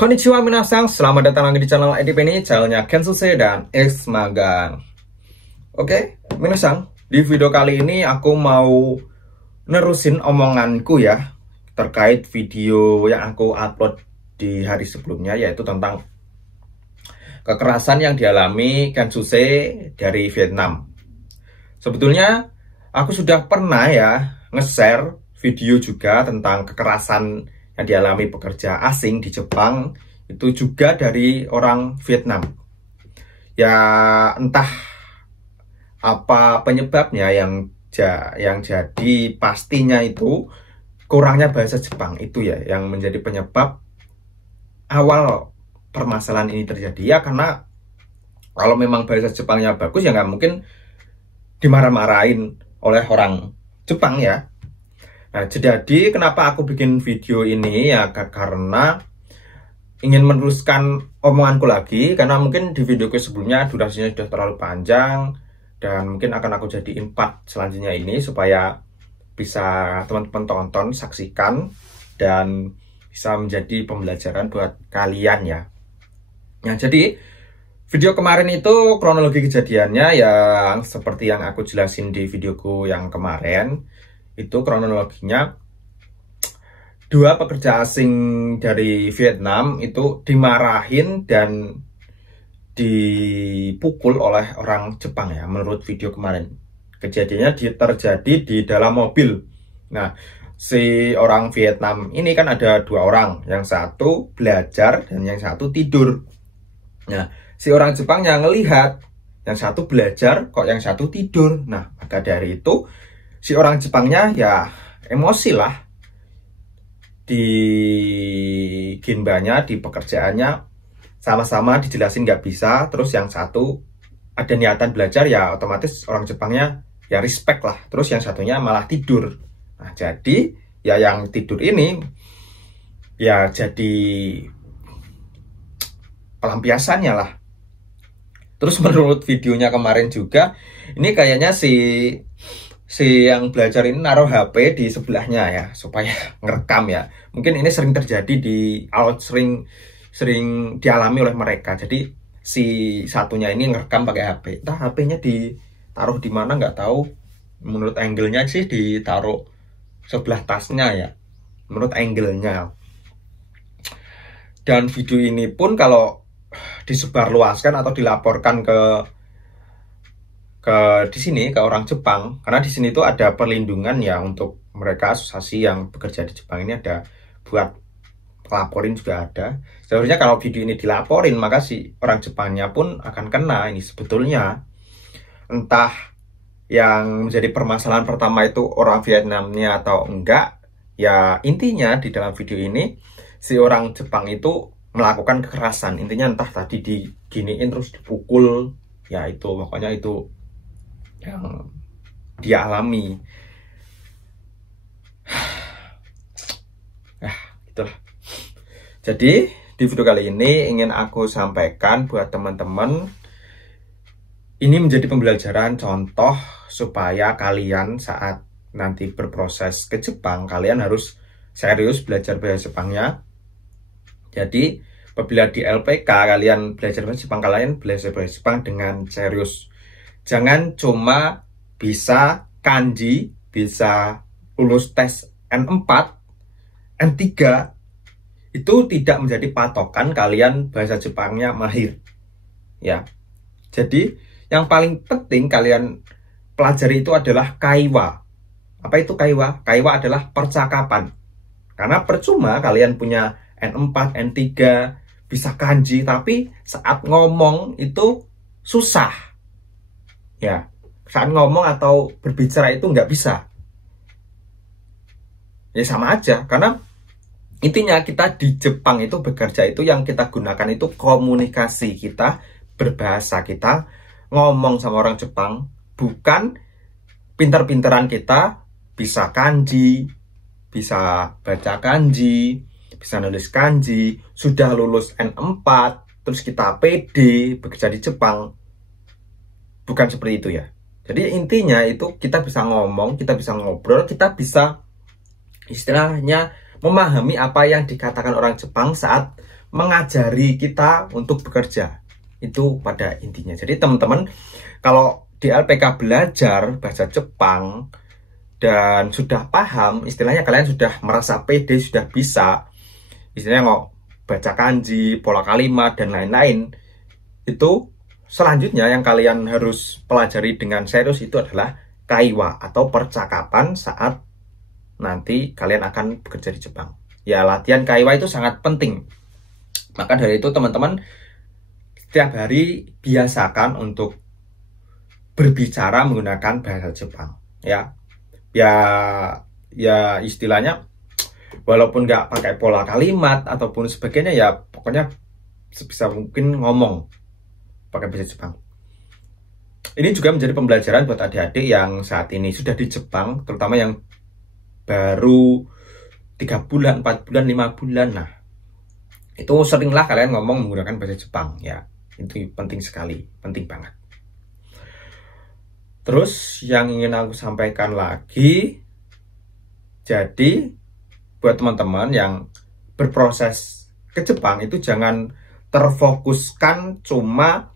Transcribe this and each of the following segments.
Konnichiwa minasang, selamat datang lagi di channel IDP ini, channelnya Kensuse dan X Magang. Oke, minasang, di video kali ini aku mau nerusin omonganku ya, terkait video yang aku upload di hari sebelumnya, yaitu tentang kekerasan yang dialami Kensuse dari Vietnam. Sebetulnya aku sudah pernah ya nge-share video juga tentang kekerasan yang dialami pekerja asing di Jepang, itu juga dari orang Vietnam. Ya entah apa penyebabnya, yang jadi pastinya itu kurangnya bahasa Jepang itu ya yang menjadi penyebab awal permasalahan ini terjadi. Ya karena kalau memang bahasa Jepangnya bagus ya nggak mungkin dimarah-marahin oleh orang Jepang ya. Nah, jadi kenapa aku bikin video ini ya karena ingin meneruskan omonganku lagi, karena mungkin di videoku sebelumnya durasinya sudah terlalu panjang dan mungkin akan aku jadiin part selanjutnya ini supaya bisa teman-teman tonton, saksikan dan bisa menjadi pembelajaran buat kalian ya. Nah, jadi video kemarin itu kronologi kejadiannya yang seperti yang aku jelasin di videoku yang kemarin. Itu kronologinya, dua pekerja asing dari Vietnam itu dimarahin dan dipukul oleh orang Jepang ya, menurut video kemarin. Kejadiannya terjadi di dalam mobil. Nah, si orang Vietnam ini kan ada dua orang, yang satu belajar dan yang satu tidur. Nah, si orang Jepangnya ngelihat yang satu belajar kok yang satu tidur. Nah, maka dari itu si orang Jepangnya ya emosi lah, di ginbanya, di pekerjaannya sama-sama dijelasin nggak bisa, terus yang satu ada niatan belajar ya otomatis orang Jepangnya ya respect lah, terus yang satunya malah tidur. Nah, jadi ya yang tidur ini ya jadi pelampiasannya lah. Terus menurut videonya kemarin juga, ini kayaknya si yang belajar ini naruh HP di sebelahnya ya supaya ngerekam ya. Mungkin ini sering terjadi sering dialami oleh mereka. Jadi si satunya ini ngerekam pakai HP. Entah HP-nya ditaruh di mana nggak tahu. Menurut angle-nya sih ditaruh sebelah tasnya ya. Menurut angle-nya. Dan video ini pun kalau disebarluaskan atau dilaporkan ke di sini ke orang Jepang, karena di sini tuh ada perlindungan ya untuk mereka, asosiasi yang bekerja di Jepang ini ada buat laporin juga ada. Seharusnya kalau video ini dilaporin maka si orang Jepangnya pun akan kena. Ini sebetulnya entah yang menjadi permasalahan pertama itu orang Vietnamnya atau enggak, ya intinya di dalam video ini si orang Jepang itu melakukan kekerasan. Intinya entah tadi diginiin terus dipukul, ya itu pokoknya itu yang dia alami. Itulah. Jadi di video kali ini ingin aku sampaikan buat teman-teman, ini menjadi pembelajaran contoh supaya kalian saat nanti berproses ke Jepang, kalian harus serius belajar bahasa Jepangnya. Jadi apabila di LPK kalian belajar bahasa Jepang, kalian belajar bahasa Jepang dengan serius. Jangan cuma bisa kanji, bisa lulus tes N4, N3, itu tidak menjadi patokan kalian bahasa Jepangnya mahir. Ya. Jadi, yang paling penting kalian pelajari itu adalah kaiwa. Apa itu kaiwa? Kaiwa adalah percakapan. Karena percuma kalian punya N4, N3, bisa kanji, tapi saat ngomong itu susah. Ya, saat ngomong atau berbicara itu nggak bisa. Ya sama aja, karena intinya kita di Jepang itu bekerja itu yang kita gunakan itu komunikasi kita, berbahasa kita, ngomong sama orang Jepang, bukan pinter-pinteran kita bisa kanji, bisa baca kanji, bisa nulis kanji, sudah lulus N4, terus kita PD bekerja di Jepang. Bukan seperti itu ya. Jadi intinya itu kita bisa ngomong, kita bisa ngobrol, kita bisa istilahnya memahami apa yang dikatakan orang Jepang saat mengajari kita untuk bekerja. Itu pada intinya. Jadi teman-teman, kalau di LPK belajar bahasa Jepang dan sudah paham, istilahnya kalian sudah merasa pede, sudah bisa, istilahnya nggak baca kanji, pola kalimat, dan lain-lain, itu selanjutnya yang kalian harus pelajari dengan serius itu adalah kaiwa atau percakapan saat nanti kalian akan bekerja di Jepang. Ya, latihan kaiwa itu sangat penting. Maka dari itu teman-teman setiap hari biasakan untuk berbicara menggunakan bahasa Jepang. Ya istilahnya walaupun nggak pakai pola kalimat ataupun sebagainya, ya pokoknya sebisa mungkin ngomong pakai bahasa Jepang. Ini juga menjadi pembelajaran buat adik-adik yang saat ini sudah di Jepang, terutama yang baru 3 bulan, 4 bulan, 5 bulan. Nah, itu seringlah kalian ngomong menggunakan bahasa Jepang. Ya, itu penting sekali, penting banget. Terus yang ingin aku sampaikan lagi, jadi buat teman-teman yang berproses ke Jepang itu jangan terfokuskan cuma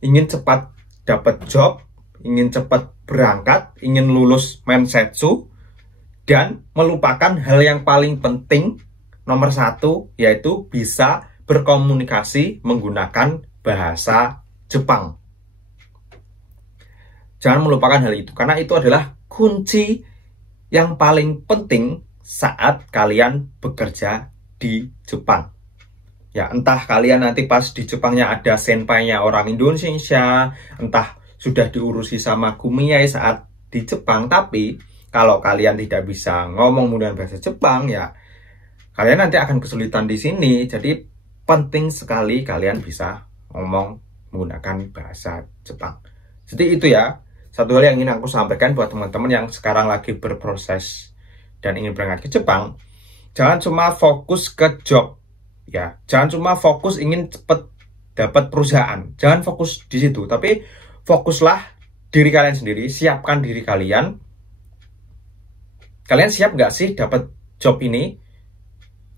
ingin cepat dapat job, ingin cepat berangkat, ingin lulus mensetsu, dan melupakan hal yang paling penting nomor 1, yaitu bisa berkomunikasi menggunakan bahasa Jepang. Jangan melupakan hal itu, karena itu adalah kunci yang paling penting saat kalian bekerja di Jepang. Ya, entah kalian nanti pas di Jepangnya ada senpai-nya orang Indonesia, entah sudah diurusi sama gumiai saat di Jepang, tapi kalau kalian tidak bisa ngomong menggunakan bahasa Jepang, ya kalian nanti akan kesulitan di sini. Jadi penting sekali kalian bisa ngomong menggunakan bahasa Jepang. Jadi itu ya, satu hal yang ingin aku sampaikan buat teman-teman yang sekarang lagi berproses dan ingin berangkat ke Jepang. Jangan cuma fokus ke job, ya. Jangan cuma fokus ingin cepat dapat perusahaan. Jangan fokus di situ, tapi fokuslah diri kalian sendiri, siapkan diri kalian. Kalian siap nggak sih dapat job ini?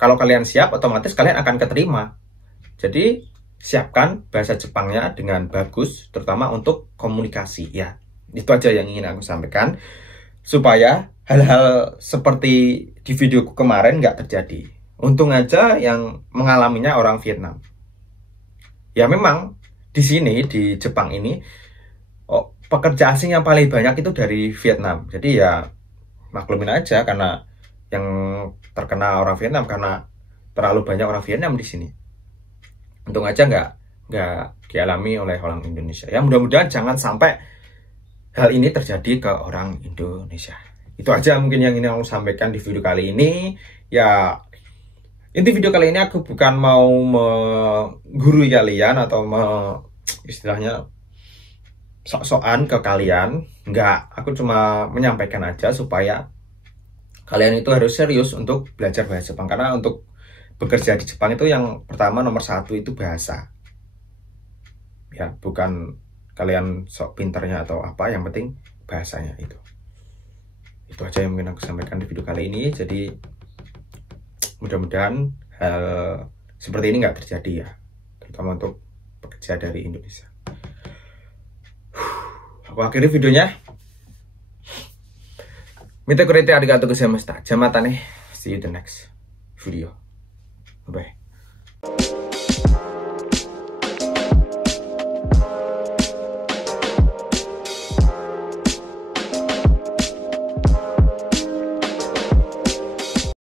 Kalau kalian siap, otomatis kalian akan keterima. Jadi siapkan bahasa Jepangnya dengan bagus, terutama untuk komunikasi ya. Itu aja yang ingin aku sampaikan, supaya hal-hal seperti di videoku kemarin nggak terjadi. Untung aja yang mengalaminya orang Vietnam. Ya memang di sini, di Jepang ini, pekerja asing yang paling banyak itu dari Vietnam. Jadi ya maklumin aja, karena yang terkena orang Vietnam, karena terlalu banyak orang Vietnam di sini. Untung aja nggak dialami oleh orang Indonesia. Ya mudah-mudahan jangan sampai hal ini terjadi ke orang Indonesia. Itu aja mungkin yang ingin aku sampaikan di video kali ini. Ya, inti video kali ini aku bukan mau menggurui kalian atau istilahnya sok-sokan ke kalian. Enggak, aku cuma menyampaikan aja supaya kalian itu harus serius untuk belajar bahasa Jepang. Karena untuk bekerja di Jepang itu yang pertama nomor 1 itu bahasa. Ya, bukan kalian sok pinternya atau apa, yang penting bahasanya itu. Itu aja yang mungkin aku sampaikan di video kali ini. Jadi mudah-mudahan hal seperti ini nggak terjadi ya, terutama untuk pekerja dari Indonesia. Aku akhiri videonya. Mitakurete arigatou gozaimashita. Jamatane. See you the next video. Bye.